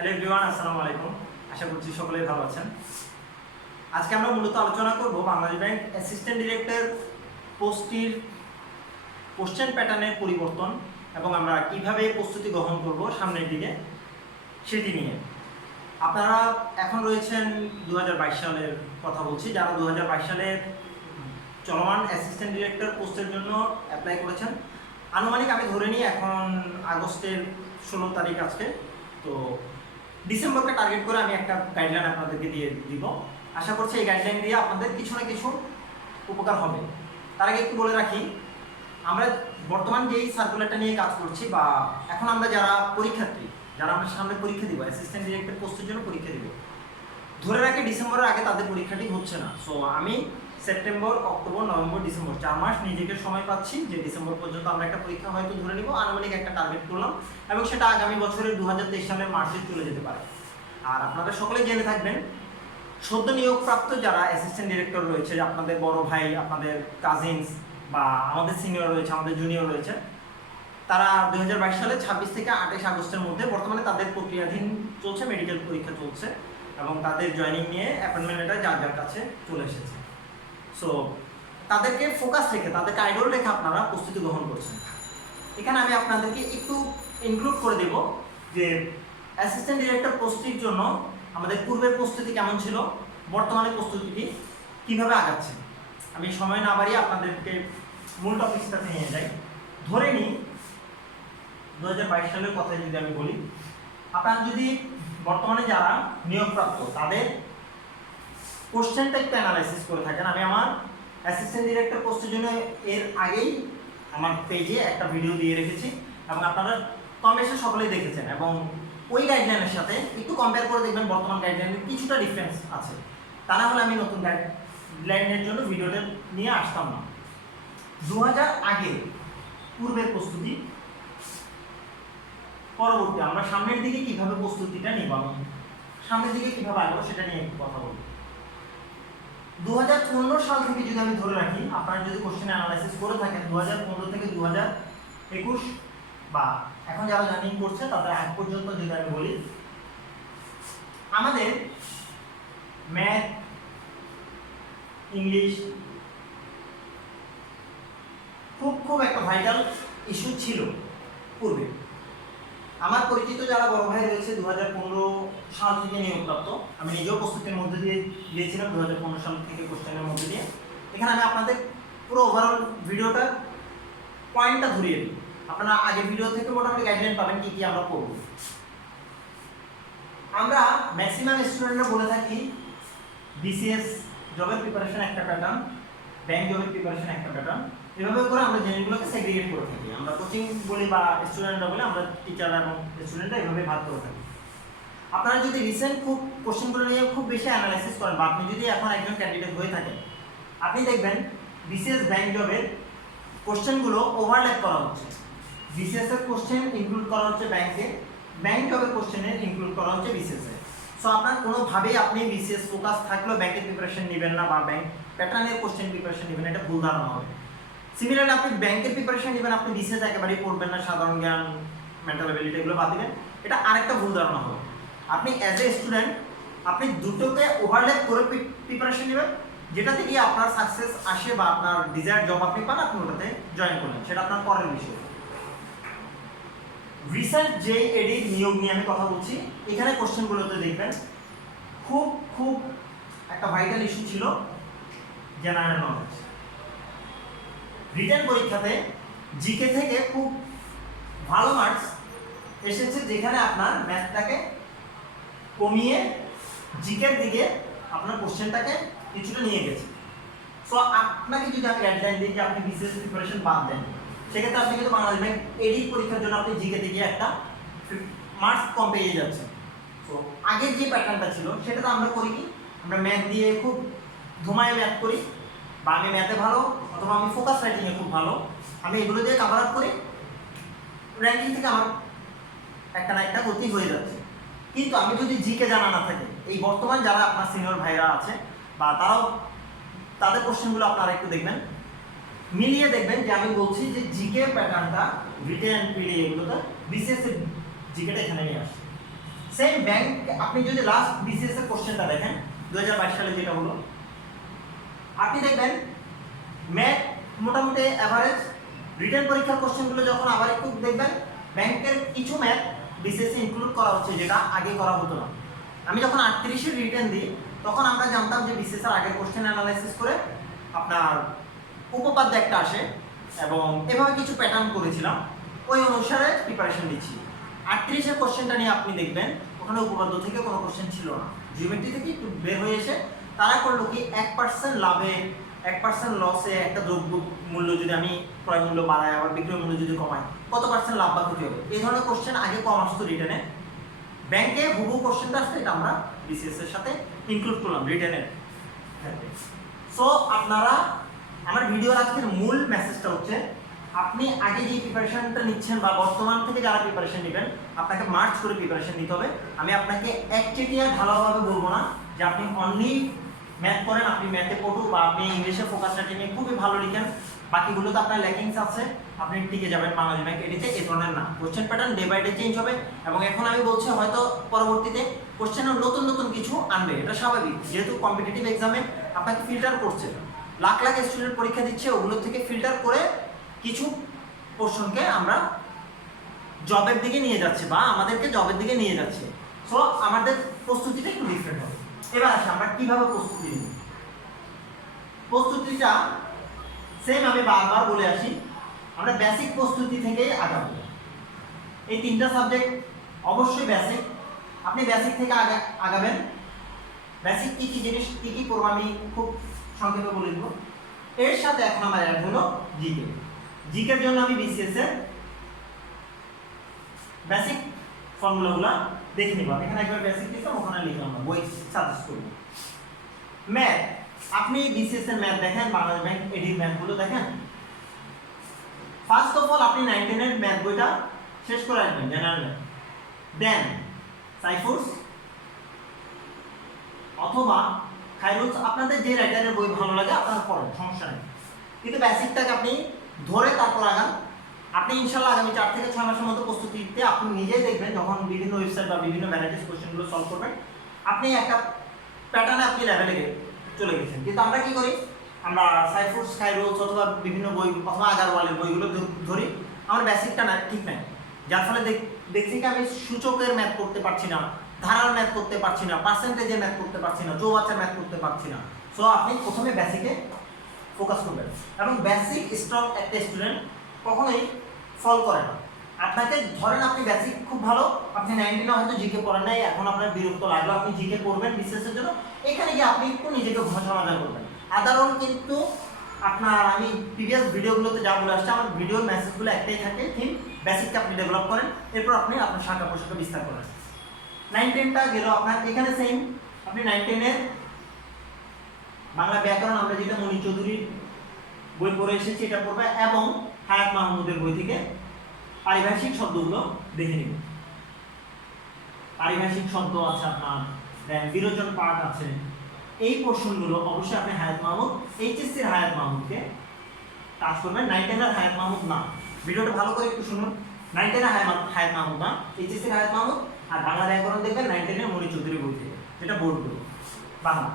Hello everyone, আসসালামু আলাইকুম। আশা করছি সকলেই ভালো আছেন। আজকে আমরা মূলত আলোচনা করব বাংলাদেশ ব্যাংক অ্যাসিস্ট্যান্ট ডিরেক্টর পোস্টটির কোশ্চেন প্যাটার্নের পরিবর্তন এবং আমরা কিভাবে প্রস্তুতি গ্রহণ করব সামনের দিকে সেটি নিয়ে। আপনারা এখন রয়েছেন 2022 সালের কথা বলছি, যারা 2022 সালে চলমান অ্যাসিস্ট্যান্ট ডিরেক্টর পোস্টের জন্য অ্যাপ্লাই করেছেন। আনুমানিক আমি ধরে নিই এখন আগস্টের 16 তারিখ আজকে, তো ডিসেম্বরকে টার্গেট করে আমি একটা গাইডলাইন আপনাদেরকে দিয়ে দিব। আশা করছি এই গাইডলাইন দিয়ে আপনাদের কিছু না কিছু উপকার হবে। তার আগে একটু বলে রাখি, আমরা বর্তমান যেই সার্কুলারটা নিয়ে কাজ করছি বা এখন আমরা যারা পরীক্ষার্থী, যারা আমরা সামনে পরীক্ষা দিব, অ্যাসিস্ট্যান্ট ডিরেক্টর পোস্টের জন্য পরীক্ষা দিব, ধরে রাখি ডিসেম্বরের আগে তাদের পরীক্ষাটি হচ্ছে না। সো আমি সেপ্টেম্বর, অক্টোবর, নভেম্বর, ডিসেম্বর 4 মাস নিজেকে সময় পাচ্ছি যে ডিসেম্বর পর্যন্ত আমরা একটা পরীক্ষা হয়তো ধরে নিব, আনুমানিক একটা টার্গেট করলাম এবং সেটা আগামী বছরের 2023 সালের মার্চে চলে যেতে পারে। আর আপনারা সকলেই জেনে থাকবেন, সদ্য নিয়োগপ্রাপ্ত যারা অ্যাসিস্ট্যান্ট ডিরেক্টর রয়েছে, আপনাদের বড় ভাই, আপনাদের কাজিনস বা আমাদের সিনিয়র রয়েছে, আমাদের জুনিয়র রয়েছে, তারা 2022 সালে 26 থেকে 28 আগস্টের মধ্যে বর্তমানে তাদের প্রক্রিয়াধীন চলছে, মেডিকেল পরীক্ষা চলছে এবং তাদের জয়েনিং নিয়ে অ্যাপয়েন্টমেন্ট লেটার যার যার কাছে চলে এসেছে। সো তাদেরকে ফোকাস রেখে, তাদেরকে আইডল রেখে আপনারা প্রস্তুতি গ্রহণ করছেন। এখানে আমি আপনাদেরকে একটু ইনক্লুড করে দেব যে অ্যাসিস্ট্যান্ট ডিরেক্টর পোস্টের জন্য আমাদের পূর্বের প্রস্তুতি কেমন ছিল, বর্তমানে প্রস্তুতিটি কীভাবে আগাচ্ছে। আমি সময় না বাড়িয়ে আপনাদেরকে মূল টপিকসটাতে নিয়ে যাই। ধরে নিই 2022 সালের কথা যদি আমি বলি, আপনারা যদি বর্তমানে যারা নিয়োগপ্রাপ্ত তাদের কোশ্চেনটা একটু অ্যানালাইসিস করে থাকেন। আমি আমার অ্যাসিস্ট্যান্ট ডিরেক্টর পোস্টের জন্য এর আগেই আমার পেজে একটা ভিডিও দিয়ে রেখেছি এবং আপনারা কম বেশি সকলেই দেখেছেন এবং ওই গাইডলাইনের সাথে একটু কম্পেয়ার করে দেখবেন বর্তমান গাইডলাইনের কিছুটা ডিফারেন্স আছে। তা না হলে আমি নতুন গাইডলাইনের জন্য ভিডিওটা নিয়ে আসতাম না। 2000 আগে পূর্বের প্রস্তুতি, পরবর্তী আমরা সামনের দিকে কিভাবে প্রস্তুতিটা নিব, সামনের দিকে কিভাবে আগাবো সেটা নিয়ে একটু কথা বলবো। 2015 সাল থেকে যদি আমি ধরে রাখি, আপনারা যদি কোশ্চেন অ্যানালাইসিস করে থাকেন 2015 থেকে 2021 বা এখন যারা জার্নিং করছে তাদের আগ পর্যন্ত যদি আমি বলি, আমাদের ম্যাথ, ইংলিশ খুব একটা ভাইটাল ইস্যু ছিল পূর্বে। আমার পরিচিত যারা বড় ভাই রয়েছে 2015 সাল থেকে নিয়োগপ্রাপ্ত, আমি নিজেও প্রস্তুতির মধ্যে দিয়ে গিয়েছিলাম 2015 সাল থেকে কোশ্চেনের মধ্যে দিয়ে। এখানে আমি আপনাদের পুরো ওভারঅল ভিডিওটা পয়েন্টটা ধরিয়ে দিই। আপনারা আগের ভিডিও থেকে মোটামুটি গাইডলাইন পাবেন কী কী আমরা করব। আমরা ম্যাক্সিমাম স্টুডেন্টরা বলে থাকি বিসিএস জবের প্রিপারেশন একটা প্যাটার্ন, ব্যাংক জবের প্রিপারেশন একটা প্যাটার্ন, এভাবে করে আমরা জিনিসগুলোকে সেগ্রিগেট করে থাকি। আমরা কোচিং বলি বা স্টুডেন্টরা বলে, আমরা টিচার এবং স্টুডেন্টরা এভাবে ভাগ করে থাকি। আপনারা যদি রিসেন্ট খুব কোশ্চেনগুলো নিয়ে খুব বেশি অ্যানালাইসিস করেন বা আপনি যদি এখন একজন ক্যান্ডিডেট হয়ে থাকেন, আপনি দেখবেন বিসিএস ব্যাংক জবের কোশ্চেনগুলো ওভারল্যাপ করা হচ্ছে। বিসিএস এর কোশ্চেন ইনক্লুড করা হচ্ছে ব্যাংকে, ব্যাংক জবের কোশ্চেনে ইনক্লুড করা হচ্ছে বিসিএস এ। সো আপনার কোনোভাবেই আপনি বিসিএস ফোকাস থাকলেও ব্যাংকের প্রিপারেশন নেবেন না বা ব্যাংক প্যাটার্নের কোশ্চেন প্রিপারেশন নেবেন, এটা ভুল ধারণা হবে। সিমিলারলি আপনি ব্যাংকের প্রিপারেশন নেবেন, আপনি বিসিএস একেবারেই পড়বেন না, সাধারণ জ্ঞান, মেন্টাল অ্যাবিলিটি এগুলো বাদ দিবেন, এটা আরেকটা ভুল ধারণা হবে। আপনি অ্যাজ এ স্টুডেন্ট আপনি দুটোকে ওভারল্যাপ করে প্রিপারেশন নেবেন, যেটাতে গিয়ে আপনার সাকসেস আসে বা আপনার ডিজায়ার জব আপনি পান, আপনি ওটাতে জয়েন করলেন, সেটা আপনার পরের বিষয়। রিসেন্ট যে এডি নিয়োগ নিয়ে আমি কথা বলছি, এখানে কোশ্চেনগুলোতে দেখবেন খুব একটা ভাইটাল ইস্যু ছিল জেনারেল নলেজ। রিটেন পরীক্ষাতে জিকে থেকে খুব ভালো মার্কস এসেছে, যেখানে আপনার ম্যাথটাকে কমিয়ে জিকের দিকে আপনার কোশ্চেনটাকে কিছুটা নিয়ে গেছে। সো আপনাকে যদি আমি গাইডলাইন দিই যে আপনি বিসিএস প্রিপারেশন বাদ দেন, সেক্ষেত্রে আপনি কিন্তু বাংলাদেশ ব্যাংক এডি পরীক্ষার জন্য আপনি জিকে দিকে একটা মার্কস কম পেয়ে যাচ্ছেন। তো আগের যে প্যাটার্নটা ছিল সেটাতে আমরা করি কি, আমরা ম্যাথ দিয়ে খুব ধুমায় ম্যাথ করি, বা আমি ম্যাথে ভালো অথবা আমি ফোকাস রাইটিংয়ে খুব ভালো, আমি এগুলো দিয়ে কভার আপ করি, র্যাঙ্কিং থেকে আমার একটা না একটা গতি হয়ে যাচ্ছে। কিন্তু আমি যদি জিকে জানা না থাকে, এই বর্তমান যারা আপনার সিনিয়র ভাইরা আছে বা তারাও তাদের কোশ্চেনগুলো আপনারা একটু দেখবেন, মিলিয়ে দেখবেন যে আমি বলছি যে জিকে প্যাটার্নটা রিটেন পিডি এগুলোতে বিসিএস এর জিকেটা এখানে নিয়ে আসছে। সেম ব্যাংক আপনি যদি লাস্ট বিসিএস এর কোশ্চেনটা দেখেন 2022 সালে যেটা হলো, আপনি দেখবেন ম্যাথ মোটামুটি এভারেজ, রিটেন পরীক্ষার কোশ্চেনগুলো যখন আবার একটু দেখবেন ব্যাংকের কিছু ম্যাথ বিসিএস এ ইনক্লুড করা হচ্ছে যেটা আগে করা হতো না। আমি যখন 38 এর রিটেন দিই তখন আমরা জানতাম যে বিসিএস এর আগের কোশ্চেন অ্যানালাইসিস করে আপনার উপপাদ্য একটা আসে এবং এভাবে কিছু প্যাটার্ন করেছিলাম, ওই অনুসারে প্রিপারেশন দিচ্ছি। 38 এর কোশ্চেনটা নিয়ে আপনি দেখবেন ওখানে উপপাদ্য থেকে কোনো কোশ্চেন ছিল না, জিওমেট্রি থেকে একটু বের হয়ে এসে তারা করলো কি 1% লাভে 1% লসে একটা দ্রব্য মূল্য যদি আমি ক্রয় মূল্য বাড়াই আবার বিক্রয় মূল্য যদি কমাই কত পার্সেন্ট লাভ বা ক্ষতি হবে, এই ধরনের কোশ্চেন আগে কম আসতো রিটেনে। ব্যাংকে হুবহু কোশ্চেনটা আসছে, এটা আমরা বিসিএস এর সাথে ইনক্লুড করলাম রিটেনের। সো আপনারা আমার ভিডিওর আজকের মূল মেসেজটা হচ্ছে আপনি আগে যে প্রিপারেশনটা নিচ্ছেন বা বর্তমান থেকে যারা প্রিপারেশন নেবেন আপনাকে মার্চ করে প্রিপারেশন নিতে হবে। আমি আপনাকে একচেটিয়া ঢালাওভাবে বলবো না যে আপনি অনলি ম্যাথ করেন, আপনি ম্যাথে পড়ু বা আপনি ইংলিশে ফোকাস রাখেন নিয়ে খুবই ভালো লিখেন, বাকিগুলোতে আপনার ল্যাকিংস আছে, আপনি টিকে যাবেন বাংলাদেশ ব্যাংক। এটিতে এই ধরনের না, question pattern day by day change হবে এবং এখন আমি বলছি হয়তো পরবর্তীতে কোশ্চেনের নতুন নতুন কিছু আনবে, এটা স্বাভাবিক, যেহেতু কম্পিটিটিভ এক্সামে আপনাকে ফিল্টার করছে, লাখ লাখ স্টুডেন্ট পরীক্ষা দিচ্ছে, ওগুলো থেকে ফিল্টার করে কিছু পোর্শনকে আমরা জবের দিকে নিয়ে যাচ্ছে বা আমাদেরকে জবের দিকে নিয়ে যাচ্ছে। সো আমাদের প্রস্তুতিটা একটু ডিফারেন্ট হবে। এবার আসে আমরা কিভাবে প্রস্তুতি নিব। প্রস্তুতিটা সেম আমি বারবার বলে আসি, আমরা বেসিক প্রস্তুতি থেকেই আগাবো। এই তিনটা সাবজেক্ট অবশ্যই বেসিক, আপনি বেসিক থেকে আগাবেন। বেসিক কি কি জিনিস কি কি করবো আমি খুব সংক্ষেপে বলে দেবো। এর সাথে এখন আমার অ্যাড হলো জিকে। জিকের জন্য আমি বিসিএস এর বেসিক ফর্মুলাগুলো দেখে নিব। এখানে একবার বেসিক দিলাম, ওখানে লিখলাম না, বই সাজেস্ট করব। ম্যাথ, আপনি বিসিএস এর ম্যাথ দেখেন, বাংলাদেশ ব্যাংক এডির ম্যাথগুলো দেখেন। ফার্স্ট অফ অল আপনি 9-10 এর ম্যাথ বইটা শেষ করে আসবেন, জেনারেল ম্যাথ। দেন সাইফুস অথবা খাইরুলস, আপনাদের যে রাইটারের বই ভালো লাগে আপনারা পড়েন, সমস্যা নেই, কিন্তু বেসিকটাকে আপনি ধরে তারপর আগান। আপনি ইনশাআল্লাহ আগামী 4 থেকে 6 মাসের মতো প্রস্তুতিতে আপনি নিজেই দেখবেন, যখন বিভিন্ন ওয়েবসাইট বা বিভিন্ন ভ্যারাইটিস কোশ্চেনগুলো সলভ করবেন আপনি একটা প্যাটার্নে আপনি লেভেলে চলে গেছেন। কিন্তু আমরা কি করি, আমরা সাইফুস খাইরুলস অথবা বিভিন্ন বই অথবা আগারওয়ালের বইগুলো ধরি, আমার বেসিকটা না ঠিক নাই, যার ফলে দেখছি কি আমি সূচকের ম্যাথ করতে পারছি না, ধারার ম্যাথ করতে পারছি না, পার্সেন্টেজের ম্যাথ করতে পারছি না, চৌবাচ্চার ম্যাথ করতে পারছি না। সো আপনি প্রথমে বেসিকে ফোকাস করবেন এবং বেসিক স্ট্রং একটা স্টুডেন্ট কখনোই ফল করে না। আপনাকে ধরেন আপনি বেসিক খুব ভালো, আপনি 19 হয়তো জিকে পড়েন নাই, এখন আপনার বিরক্ত লাগলো, আপনি জিকে পড়বেন বিসিএসের জন্য, এখানে গিয়ে আপনি একটু নিজেকে ঘষা মাজা করবেন। আদারণ কিন্তু আপনার আমি প্রিভিয়াস ভিডিওগুলোতে যা বলে আসছে, আমার ভিডিওর মেসেজগুলো একটাই থাকে, থিম বেসিকটা আপনি ডেভেলপ করেন, এরপর আপনি আপনার শাখা প্রশাখা বিস্তার করেন। 9-10টা গেল আপনার, এখানে সেম আপনি 9-10 এর বাংলা ব্যাকরণ আমরা যেটা মনি চৌধুরীর বই পড়ে এসেছি এটা পড়বে এবং হায়াত মাহমুদের বই থেকে পারিভাষিক শব্দগুলো দেখে নিব। পারিভাষিক শব্দ আছে আপনার, দেন বিরোচন পাঠ আছে, এই পোর্শনগুলো অবশ্যই আপনি হায়াত মাহমুদ, এইচএসসির হায়াত মাহমুদকে কাজ করবেন, 9-10 এর হায়াত মাহমুদ না। ভিডিওটা ভালো করে একটু শুনুন, 9-10 এর হায়াত মাহমুদ না, এইচএসসির হায়াত মাহমুদ, আর বাংলা ব্যাকরণ দেখবেন 9-10 এর মনি চৌধুরী বই থেকে, যেটা বোর্ড করবো বাংলা।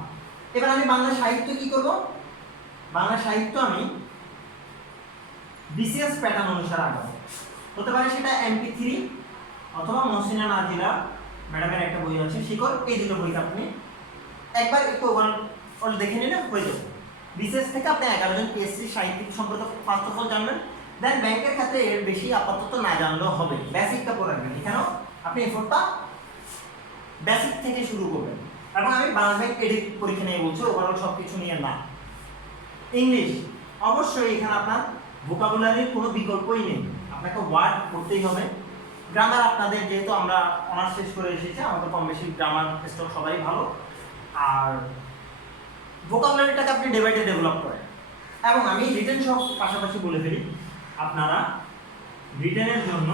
এবার আমি বাংলা সাহিত্য কি করব, বাংলা সাহিত্য আমি বিসিএস প্যাটার্ন অনুসারে আগাবো। হতে পারে সেটা MP3 অথবা মহসিনা নাজিলা ম্যাডামের একটা বই আছে শিকড়, এই দুটো বইটা আপনি একবার একটু ওভারঅল দেখে নিলে হয়ে যাবে। বিসিএস থেকে আপনি 11 জন পিএসসি সাহিত্যিক সম্পর্কে ফার্স্ট অফ অল জানবেন, দেন ব্যাংকের ক্ষেত্রে এর বেশি আপাতত না জানলেও হবে, বেসিকটা পড়ে রাখবেন। এখানেও আপনি এফোর্টটা বেসিক থেকে শুরু করবেন। এবং আমি বাংলা ব্যাংক এডিট পরীক্ষা নিয়ে বলছি, ওভারঅল সব কিছু নিয়ে না। ইংলিশ অবশ্যই এখানে আপনার ভোকাবুলারির কোনো বিকল্পই নেই, আপনাকে ওয়ার্ড পড়তেই হবে। গ্রামার আপনাদের যেহেতু আমরা অনার্স শেষ করে এসেছি, আমাদের কম বেশি গ্রামার স্টক সবাই ভালো, আর ভোকাবুলারিটাকে আপনি ডে বাই ডে ডেভেলপ করেন। এবং আমি রিটেন সব পাশাপাশি বলে ফেলি, আপনারা রিটেনের জন্য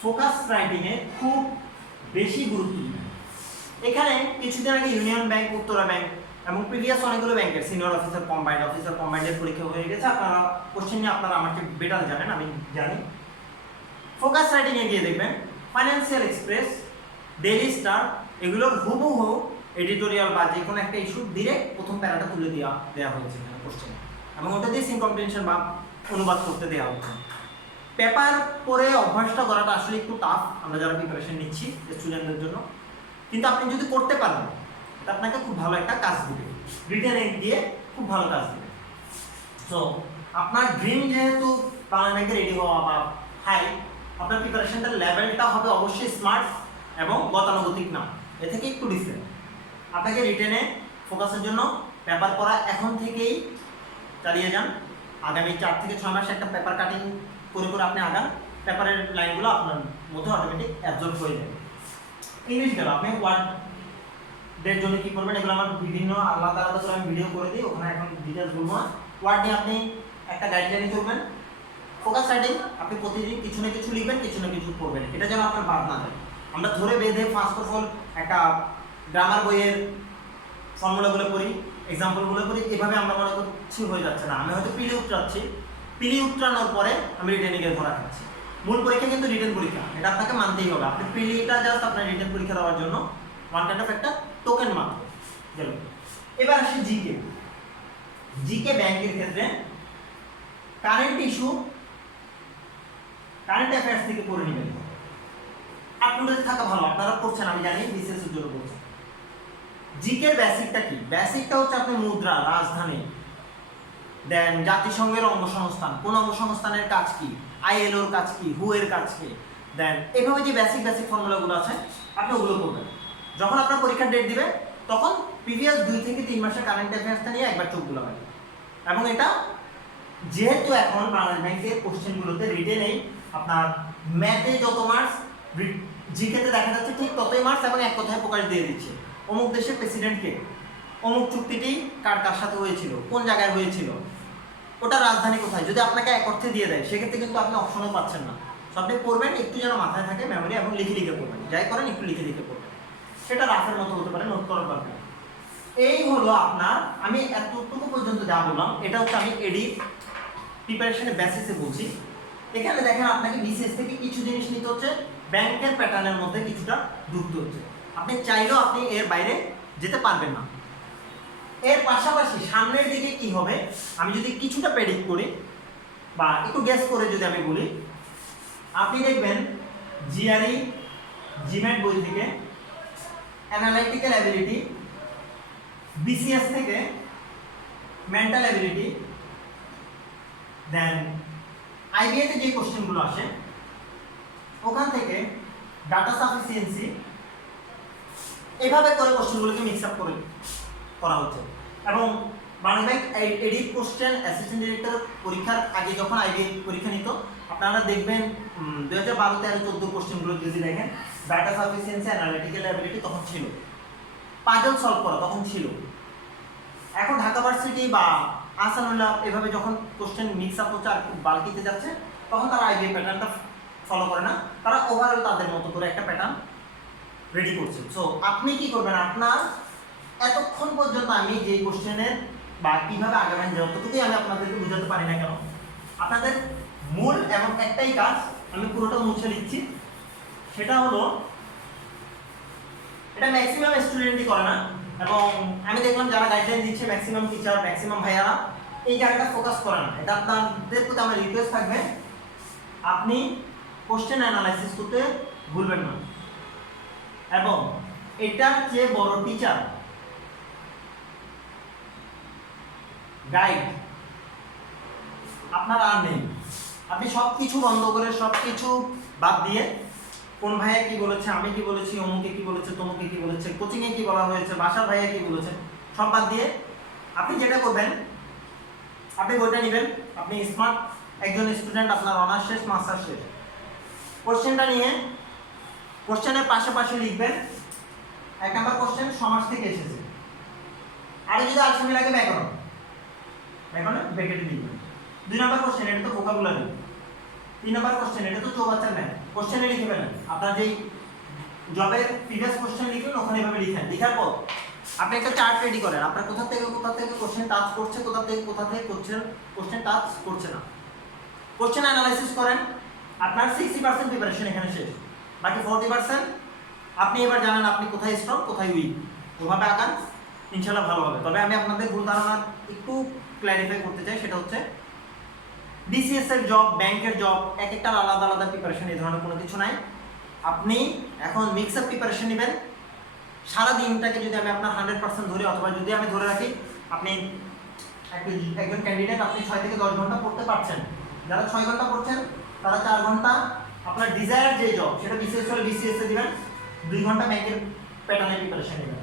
ফোকাস রাইটিংয়ে খুব বেশি গুরুত্ব দিবেন। এখানে কিছুদিন আগে ইউনিয়ন ব্যাংক, উত্তরা ব্যাংক এবং প্রিভিয়াস অনেকগুলো ব্যাংকের সিনিয়র অফিসার কম্বাইন্ডের পরীক্ষা হয়ে গেছে। আপনারা কোশ্চেন নিয়ে আপনারা আমাকে বেটার জানেন, আমি জানি। ফোকাস রাইটিংয়ে গিয়ে দেখবেন ফাইন্যান্সিয়াল এক্সপ্রেস, ডেইলি স্টার, এগুলোর হুবহু এডিটোরিয়াল বা যে কোনো একটা ইস্যু ডিরেক্ট প্রথম প্যারাটা তুলে দেওয়া হয়েছে কোশ্চেনে, এবং ওটা দিয়ে সিন কম্প্রিহেনশন বা অনুবাদ করতে দেওয়া হচ্ছে। পেপার পড়ে অভ্যাসটা করাটা আসলে একটু টাফ আমরা যারা প্রিপারেশন নিচ্ছি স্টুডেন্টদের জন্য, কিন্তু আপনি যদি করতে পারেন এটা আপনাকে খুব ভালো একটা কাজ দিবে, রিটেন দিয়ে খুব ভালো কাজ দিবে। সো আপনার ড্রিম যেহেতু বাংলা ব্যাংকে রেডি হওয়া বা হাই, আপনার প্রিপারেশনটার লেভেলটা হবে অবশ্যই স্মার্ট এবং গতানুগতিক না, এ থেকে একটু ডিফারেন্ট। আপনাকে রিটেনে ফোকাসের জন্য পেপার পড়া এখন থেকেই চালিয়ে যান। আগামী 4 থেকে 6 মাসে একটা পেপার কাটিং করে করে আপনি আগান, পেপারের লাইনগুলো আপনার মধ্যে অটোমেটিক অ্যাবজর্ব হয়ে যাবে। ইংলিশ গেল, আপনি ওয়ার্ডের জন্য কী করবেন, এগুলো আমার বিভিন্ন আলাদা আলাদা করে আমি ভিডিও করে দিই, ওখানে এখন ডিটেলস বলবো না। ওয়ার্ড নিয়ে আপনি একটা গাইডলাইন করবেন, ফোকাস রাইটিং, আপনি প্রতিদিন কিছু না কিছু লিখবেন, কিছু না কিছু পড়বেন, এটা যেন আপনার বাদ না যায়। আমরা ধরে বেঁধে ফার্স্ট অফ অল একটা গ্রামার বইয়ের ফর্মুলাগুলো পড়ি, এক্সাম্পলগুলো পড়ি, এভাবে আমরা মনে করছি হয়ে যাচ্ছে না। আমি হয়তো পিলি উত্তরাচ্ছি, পিলি উত্তরানোর পরে আমি রিটেনে গিয়ে ধরা খাচ্ছি। মূল পরীক্ষা কিন্তু রিটেন পরীক্ষা, এটা আপনাকে মানতেই হবে। আপনি পিলিটা জাস্ট আপনার রিটেন পরীক্ষা দেওয়ার জন্য ওয়ান কাইন্ড অফ একটা টোকেন মাত্র গেল। এবার আসি জিকে। জিকে ব্যাংকের ক্ষেত্রে কারেন্ট ইস্যু, কারেন্ট অ্যাফেয়ার্স থেকে পড়ে নেবেন, আপলোডে থাকা ভালো। আপনারা পড়ছেন আমি জানি, বিশেষ জন্য পড়ছেন। জিকের বেসিকটা কি? বেসিকটা হচ্ছে আপনি মুদ্রা, রাজধানী, দেন জাতিসংঘের অঙ্গসংস্থান, কোন অঙ্গসংস্থানের কাজ কি, আইএলওর কাজ কি, হু এর কাজ কি, দেন এভাবে যে বেসিক বেসিক ফর্মুলাগুলো আছে আপনি ওগুলো করবেন। যখন আপনার পরীক্ষার ডেট দিবে তখন প্রিভিয়াস 2 থেকে 3 মাসের কারেন্ট অ্যাফেয়ার্সটা নিয়ে একবার চোখ বুলাবেন। এবং এটা যেহেতু এখন বাংলাদেশ ব্যাংকের কোশ্চেনগুলোতে রিটেনেই আপনার ম্যাথে যত মার্কস, জিকেতে দেখা যাচ্ছে ঠিক ততই মার্কস, এবং এক কথায় প্রকাশ দিয়ে দিচ্ছে অমুক দেশের প্রেসিডেন্টকে, অমুক চুক্তিটি কার কার সাথে হয়েছিল, কোন জায়গায় হয়েছিল, ওটা রাজধানী কোথায়, যদি আপনাকে এক অর্থে দিয়ে দেয় সেক্ষেত্রে কিন্তু আপনি অপশনও পাচ্ছেন না। তো আপনি পড়বেন, একটু যেন মাথায় থাকে মেমোরি, এবং লিখে লিখে পড়বেন, যাই করেন একটু লিখে লিখে পড়বেন, সেটা রাফের মতো হতে পারে, নোট করার দরকার। এই হলো আপনার, আমি এতটুকু পর্যন্ত যা বললাম এটা হচ্ছে আমি এডি প্রিপারেশনের বেসিসে বলছি। এখানে দেখেন আপনাকে বিসিএস থেকে কিছু জিনিস নিতে হচ্ছে, ব্যাংকের প্যাটার্নের মধ্যে কিছুটা ঢুকতে হচ্ছে। আপনি চাইলেও আপনি এর বাইরে যেতে পারবেন না। এর পাশাপাশি সামনের দিকে কি হবে আমি যদি কিছুটা প্রেডিক্ট করি বা একটু গেস করে যদি আমি বলি, আপনি দেখবেন জিআরই জিম্যাট বই থেকে অ্যানালাইটিক্যাল অ্যাবিলিটি, বিসিএস থেকে মেন্টাল অ্যাবিলিটি, দেন আইবিএতে যে কোশ্চেনগুলো আসে ওখান থেকে ডাটা সাফিসিয়েন্সি, এভাবে করে কোশ্চেনগুলোকে মিক্স আপ করে করা হচ্ছে। এবং বাংলা ব্যাংক এডি কোশ্চেন অ্যাসিস্ট্যান্ট ডিরেক্টর পরীক্ষার আগে যখন আইবিএ পরীক্ষা নিত, আপনারা দেখবেন 2012, 13, 14 কোশ্চেনগুলো যদি দেখেন, ডাটা সাফিসিয়েন্সি, অ্যানালিটিক্যাল অ্যাবিলিটি তখন ছিল, পাজল সলভ করা তখন ছিল। এখন ঢাকা ভার্সিটি বা আহসানুল্লাহ এভাবে যখন কোশ্চেন মিক্স আপ হচ্ছে আর খুব বাল্কিতে যাচ্ছে, তখন তারা আইবিএ প্যাটার্নটা ফলো করে না, তারা ওভারঅল তাদের মতো করে একটা প্যাটার্ন রেডি করছে। সো আপনি কি করবেন, আপনার এতক্ষণ পর্যন্ত আমি যে কোশ্চেনের বা কীভাবে আগাবেন যতটুকুই আমি আপনাদেরকে বোঝাতে পারি না কেন, আপনাদের মূল এবং একটাই কাজ, আমি পুরোটা মুছে দিচ্ছি, সেটা হলো এটা ম্যাক্সিমাম স্টুডেন্টই করে না, এবং আমি দেখলাম যারা গাইডলাইন দিচ্ছে ম্যাক্সিমাম টিচার, ম্যাক্সিমাম ভাইয়ারা এই জায়গাটা ফোকাস করে না। এটা আপনাদের প্রতি আমার রিকোয়েস্ট থাকবে, আপনি কোশ্চেন অ্যানালাইসিস করতে ভুলবেন না। এবং এটার চেয়ে বড় টিচার, গাইড আপনার আর নেই। আপনি সব কিছু বন্ধ করে, সব কিছু বাদ দিয়ে, কোন ভাইয়া কি বলেছে, আমি কি বলেছি, অমুকে কি বলেছে, তমুকে কি বলেছে, কোচিংয়ে কি বলা হয়েছে, বাসার ভাইয়া কি বলেছে, সব বাদ দিয়ে আপনি যেটা করবেন, আপনি বইটা নেবেন, আপনি স্মার্ট একজন স্টুডেন্ট, আপনার অনার্স শেষ, মাস্টার শেষ, কোশ্চেনটা নিয়ে কোশ্চেনের পাশাপাশি লিখবেন 1 নম্বর কোশ্চেন সমাজ থেকে এসেছে, আর যদি আলসামি লাগে ব্যাকরণ, ব্যাকরণে ব্র্যাকেটে লিখবেন। 2 নম্বর কোশ্চেন, এটা তো ভোকাবুলারি। 3 নম্বর কোশ্চেন, এটা তো চৌবাচ্চার ম্যাথ, কোশ্চেনে লিখে ফেলেন। আপনার যেই জবের প্রিভিয়াস কোশ্চেন লিখলেন ওখানে এভাবে লিখেন, লেখার পর আপনি একটা চার্ট রেডি করেন, আপনার কোথা থেকে কোশ্চেন টাচ করছে, কোথা থেকে কোশ্চেন টাচ করছে না, কোশ্চেন অ্যানালাইসিস করেন। আপনার 60% প্রিপারেশন এখানে শেষ, বাকি 40% আপনি এবার জানেন আপনি কোথায় স্ট্রং কোথায় উইক, ওভাবে আঁকান, ইনশাল্লাহ ভালো হবে। তবে আমি আপনাদের ভুল ধারণা একটু ক্ল্যারিফাই করতে চাই, সেটা হচ্ছে বিসিএস এর জব, ব্যাংকের জব, এক একটা আলাদা আলাদা প্রিপারেশন, এই ধরনের কোনো কিছু নাই। আপনি এখন মিক্স আপ প্রিপারেশন নেবেন। সারা দিনটাকে যদি আমি আপনার 100% ধরি, অথবা যদি আমি ধরে রাখি আপনি একজন ক্যান্ডিডেট আপনি 6 থেকে 10 ঘন্টা পড়তে পারছেন, যারা 6 ঘন্টা পড়ছেন তারা 4 ঘন্টা আপনার ডিজায়ার যে জব সেটা বিসিএস হলে বিসিএস এ দিবেন, 2 ঘন্টা ব্যাংকের প্যাটার্নের প্রিপারেশন নেবেন।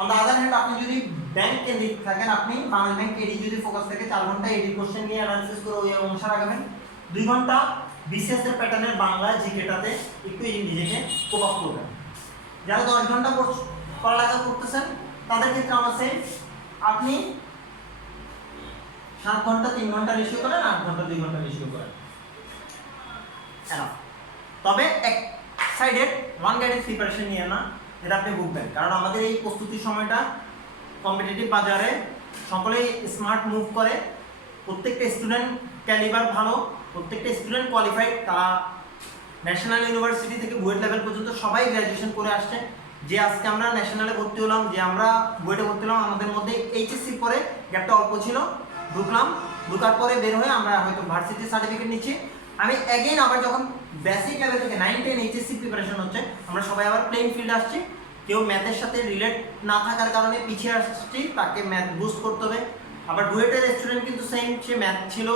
অন দ্য আদার হ্যান্ড আপনি যদি ব্যাংক কেন্দ্রিক থাকেন, আপনি বাংলা ব্যাংক এডি যদি ফোকাস থাকে, 4 ঘন্টা এডি কোশ্চেন নিয়ে অ্যানালিসিস করে ওই অনুসারে আগাবেন, 2 ঘন্টা বিসিএস এর প্যাটার্নের বাংলা জিকেটাতে একটু নিজেকে কোপ আপ করবেন। যারা 10 ঘন্টা পড়ালেখা করতেছেন তাদের ক্ষেত্রে আমার সেম, আপনি 7 ঘন্টা 3 ঘন্টা রেশিও করেন, 8 ঘন্টা 2 ঘন্টা রেশিও করেন, তবে এক সাইডেড ওয়ান গাইডেড প্রিপারেশন নিয়ে না, যেটা আপনি বুঝবেন। কারণ আমাদের এই প্রস্তুতির সময়টা কম্পিটিটিভ বাজারে সকলেই স্মার্ট মুভ করে, প্রত্যেকটা স্টুডেন্ট ক্যালিবার ভালো, প্রত্যেকটা স্টুডেন্ট কোয়ালিফাইড, তারা ন্যাশনাল ইউনিভার্সিটি থেকে বুয়েট লেভেল পর্যন্ত সবাই গ্র্যাজুয়েশন করে আসছে। যে আজকে আমরা ন্যাশনালে ভর্তি হলাম, যে আমরা বুয়েটে ভর্তি হলাম, আমাদের মধ্যে এইচএসসি পরে গ্যাপটা অল্প ছিল, ঢুকার পরে বের হয়ে আমরা হয়তো ভার্সিটি সার্টিফিকেট নিচ্ছি। আমি অ্যাগেইন আবার যখন বেসিক লেভেল থেকে 9-10 এইচএসসি প্রিপারেশন হচ্ছে, আমরা সবাই আবার প্লেইং ফিল্ডে আসছি। কেউ ম্যাথের সাথে রিলেট না থাকার কারণে পিছিয়ে আসছি, তাকে ম্যাথ বুস্ট করতে হবে। আবার বুয়েটের স্টুডেন্ট কিন্তু সেম, সে ম্যাথ ছিল,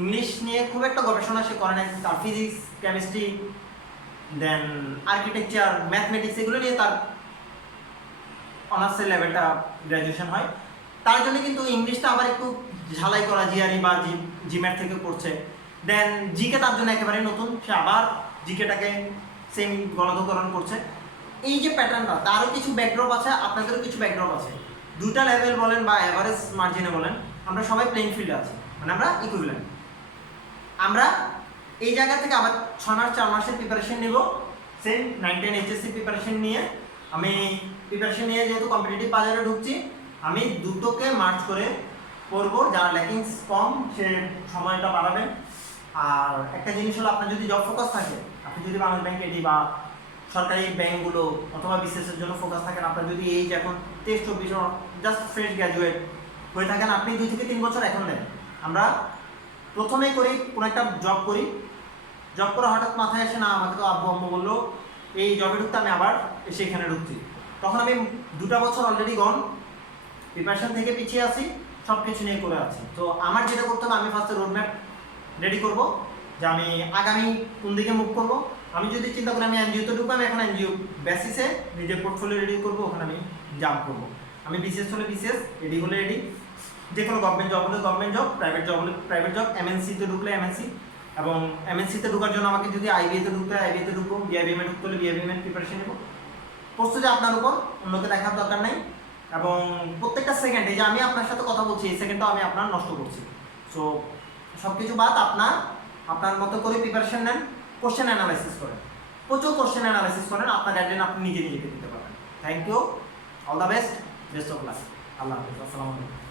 ইংলিশ নিয়ে খুব একটা গবেষণা সে করে না, তার ফিজিক্স, কেমিস্ট্রি, দেন আর্কিটেকচার, ম্যাথমেটিক্স এগুলো নিয়ে তার অনার্সের লেভেলটা গ্র্যাজুয়েশন হয়। তার জন্য কিন্তু ইংলিশটা আবার একটু ঝালাই করা, জিআরই বা জিম্যাট থেকে করছে। দেন জিকে তার জন্য একেবারে নতুন, সে আবার জিকেটাকে সেম গণধকরণ করছে। এই যে প্যাটার্নটা, তারও কিছু ব্যাকড্রপ আছে, আপনাদেরও কিছু ব্যাকড্রপ আছে। দুটা লেভেল বলেন বা অ্যাভারেজ মার্জিনে বলেন, আমরা সবাই প্লেইং ফিল্ডে আছি, মানে আমরা ইকুইভ্যালেন্ট। আমরা এই জায়গা থেকে আবার 6 মাস 4 মাসের প্রিপারেশন নেব, সেম 9-10 এইচএসসি প্রিপারেশন নিয়ে। আমি প্রিপারেশন নিয়ে যেহেতু কম্পিটিটিভ বাজারে ঢুকছি, আমি দুটোকে মার্চ করে করবো। যারা ল্যাকিংস কম সে সময়টা বাড়াবেন। আর একটা জিনিস হলো, আপনার যদি জব ফোকাস থাকে, আপনি যদি বাংলাদেশ ব্যাংক এডি বা সরকারি ব্যাংকগুলো অথবা বিসিএসের জন্য ফোকাস থাকেন, আপনার যদি এই যে এখন 23-24 জাস্ট ফ্রেশ গ্র্যাজুয়েট হয়ে থাকেন, আপনি 2 থেকে 3 বছর এখন নেন। আমরা প্রথমেই করি কোনো একটা জব করি, জব করে হঠাৎ মাথায় আসে না, আমাকে তো আব্বু আম্মু বললো এই জবে ঢুকতে, আমি আবার এসে এখানে ঢুকছি। তখন আমি 2টা বছর অলরেডি গন, প্রিপারেশন থেকে পিছিয়ে আছি, সব কিছু নিয়ে করে আছি। তো আমার যেটা করতে হবে, আমি ফার্স্টে রোডম্যাপ রেডি করবো যে আমি আগামী কোন দিকে মুভ করবো। আমি যদি চিন্তা করি আমি এনজিওতে ঢুকবো, আমি এখন এনজিও বেসিসে নিজের পোর্টফোলিও রেডি করবো, ওখানে আমি জাম্প করবো। আমি বিসিএস হলে বিসিএস, এডি হলে এডি, যে কোনো গভর্নমেন্ট জব হলে গভর্নমেন্ট জব, প্রাইভেট জব হলে প্রাইভেট জব, এমএনসিতে ঢুকলে এমএনসি, এবং এমএনসিতে ঢোকার জন্য আমাকে যদি আইবিএতে ঢুকতে হয় আইবিএতে ঢুকবো, বিআইবিএমে ঢুকতে হলে বিআইবিএমের প্রিপারেশন নেবো। প্রস্তুতি আপনার উপর, অন্যকে দেখার দরকার নেই। এবং প্রত্যেকটা সেকেন্ডে যে আমি আপনার সাথে কথা বলছি, এই সেকেন্ডটাও আমি আপনার নষ্ট করছি। সো সব কিছু বাদ, আপনার মতো করে প্রিপারেশন নেন, কোশ্চেন অ্যানালাইসিস করেন, প্রচুর কোশ্চেন অ্যানালাইসিস করেন, আপনার গাইডলাইন আপনি নিজেকে দিতে পারবেন। Thank you, all the best of luck. আল্লাহ হাফিজ, আসসালামু আলাইকুম।